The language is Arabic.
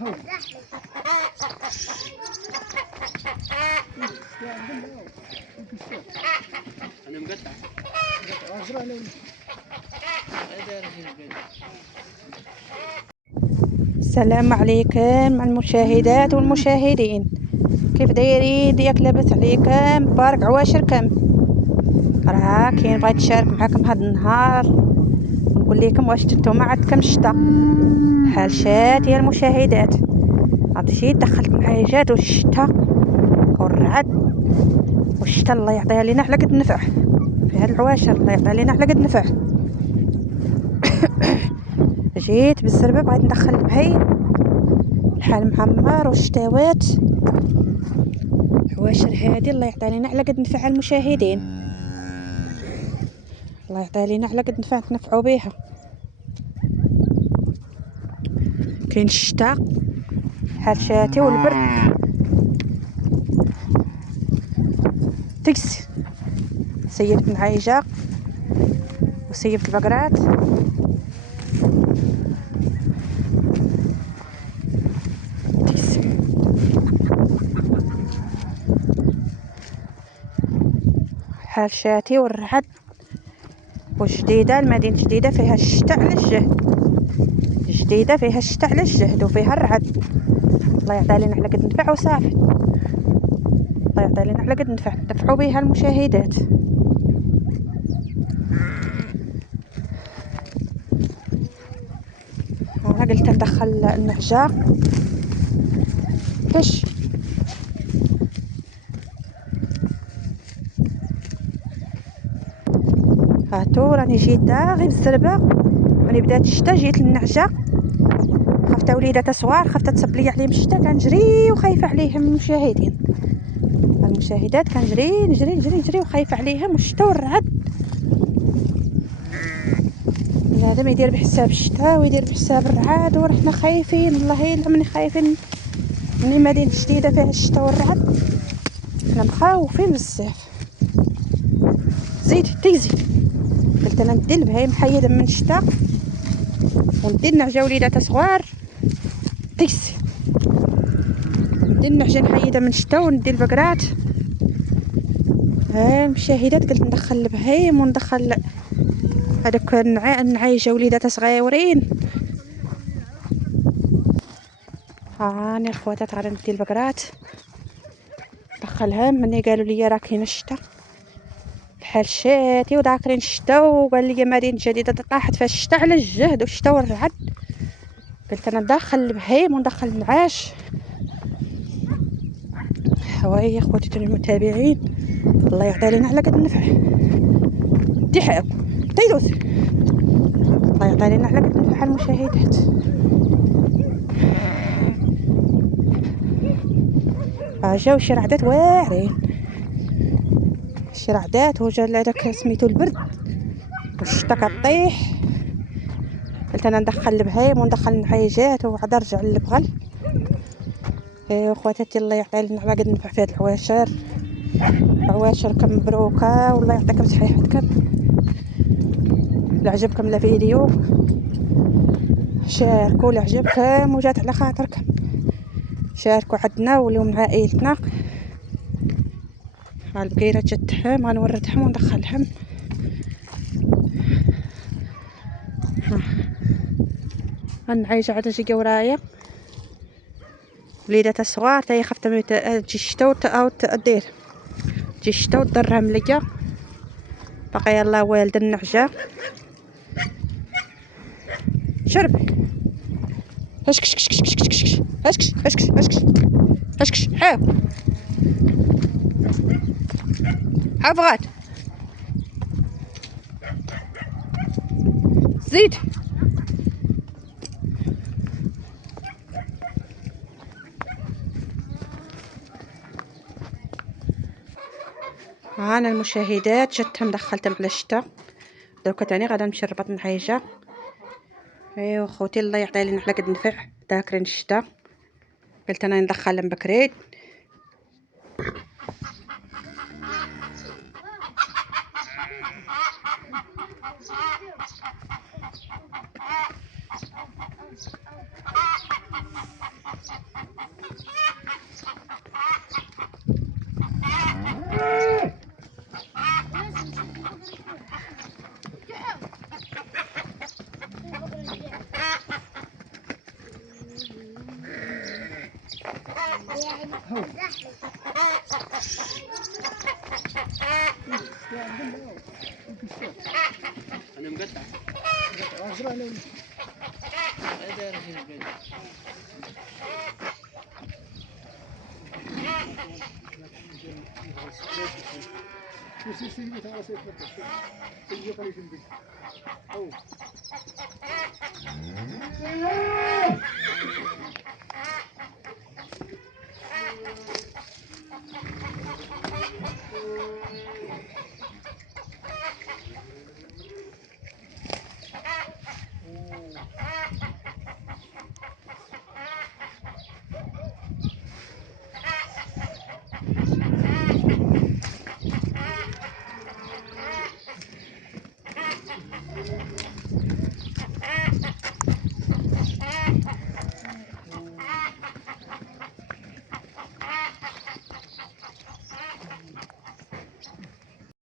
انا مقطع. السلام عليكم مع المشاهدات والمشاهدين، كيف دايرين؟ ياك لاباس عليكم؟ مبارك عواشركم. راه كاين بغيت نشارك معكم هذا النهار ونقول لكم واش نتوما عندكم الشتا بحال شات يا المشاهدات. جيت دخلت الحاجات والشتا والرعد والشتا، الله يعطيها لينا على قد نفع في هاد العواشر، الله يعطيها لينا على قد نفع. جيت بالزربه بغيت ندخل البهيم الحال معمر والشتاوات العواشر هادي، الله يعطيها لينا على قد نفع المشاهدين، الله يعطيها لينا على قد نفع نتنفعوا بها. كاين الشتاء حال شاتي والبرد تكسي. سيبت العايجه وسيبت البقرات تكسي. حال شاتي والرعد والجديده، المدينه جديده فيها الشتاء على الجهد، جديده فيها الشتاء على الجهد وفيها الرعد، الله يعطيها لنا على قد نفع وصافي، الله يعطيها لنا على قد نفع نتفعوا بها المشاهدات. انا قلت ندخل النعجه باش هاتو راني جيت داغي بالزربه ملي بدات الشتا. جيت للنعجه خفت وليدات صغار، خفت تصب لي عليهم الشتا، كنجري وخايفه عليهم المشاهدين المشاهدات، كنجري نجري نجري نجري وخايفه عليهم والشتا والرعد. بنادم يدير بحساب الشتا ويدير بحساب الرعد ورحنا خايفين، والله الا مني خايفين مني مدينه جديده فيها الشتا والرعد، حنا مخاوفين بزاف. زيد تيزي قلت انا ندي البهايم محيده من الشتا وندي النعجه وليدات صغار تيسي، ندي النعجه نحيدها من الشتا وندي البقرات. ها المشاهدات قلت ندخل البهايم وندخل هذاك النعايجه وليدات صغيورين. هاني الخواتات غادي ندي البقرات ندخلهم مني قالوا لي راه كاين الشتا بحال شاتي وذاكرين الشتا، وقال لي مدينه جديده طاحت فيها الشتا على الجهد والشتا والرعد. قلت انا ندخل البهيم وندخل النعاش. هواي خواتي المتابعين، الله يعطي لنا على قد النفع. تيحاو تيدوز، الله يعطي لنا على قد النفع المشاهدات. جاو شي رعدات واعرين، شي رعدات وجا هذاك سميتو البرد والشتا كطيح. قلت انا ندخل البهايم وندخل النعايجات وعاد نرجع للبغل. ايوا خواتاتي الله يعطي لنا على قد نفع في هاد العواشر، عواشركم مبروكه والله يعطيكم صحيحتكم. لا عجبكم الفيديو شاركوا، لا عجبكم وجات على خاطركم شاركوا عندنا وليو من عائلتنا. ها البقيرات جاتهم غنوردهم وندخلهم. النعايجه عاد تجي ورايا وليدات الصغار تاهي خفت تجي الشتا دير تجي الشتا وتضرهم ليا. باقي يلاه والده النعجه شرب هشكش هشكش هشكش هشكش هشكش هشكش هشكش حاو حاو بغات زيد. انا المشاهدات جتهم دخلتهم على الشتا، دوكا تاني غادا نمشي نربط النعايجه. ايوا خوتي الله يعطي لنا على قد نفع ذاكرين الشتا، قلت انا ندخلهم بكري. انا مقطع.